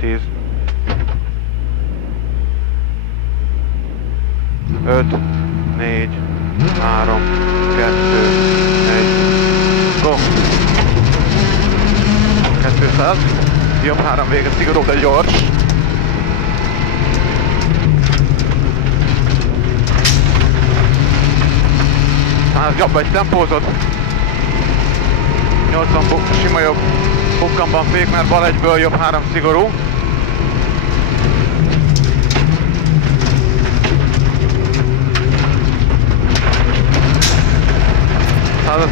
10. 5, 4, 3, 2, 1, go! 200, jobb 3 vége, szigorú, de gyors. Hát jobb egy tempózod. 80 sima jobb, bukkanban fék, mert bal egyből jobb 3 szigorú.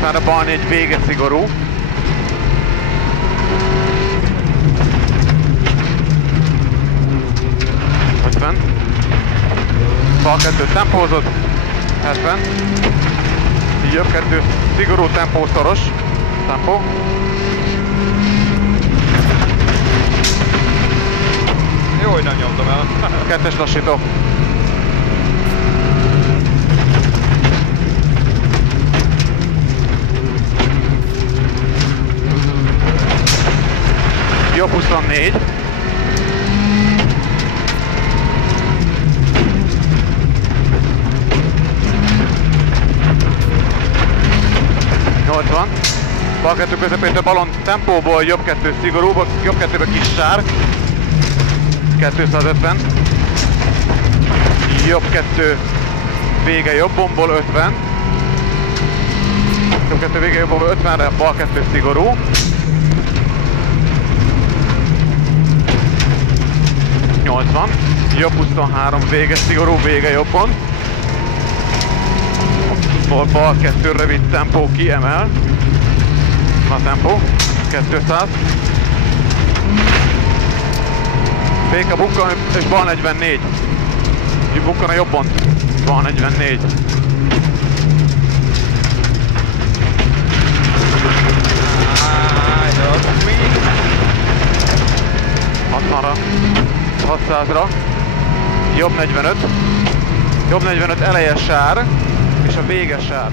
Már bal 4 vége szigorú. Bal 2 tempózod. 70. Jobb 2 szigorú tempó szoros. Tempó. Jó, hogy nem nyomtam el. 2-es lassító. Jobb 24. Bal 2 közepétől balon tempóból, jobb 2 szigorú, jobb 2-be kis sár. 250. Jobb 2 vége jobbomból 50. Jobb 2 vége jobbomból 50-re, bal 2 szigorú. Jobb 23 vége szigorú, vége jobbon. Bal 2 rövid tempó kiemel. A tempó. 200. Fék a bukkan és bal 44. Bukkan a jobbon. Bal 44. Ra 600-ra, jobb 45, jobb 45 eleje sár, és a vége sár.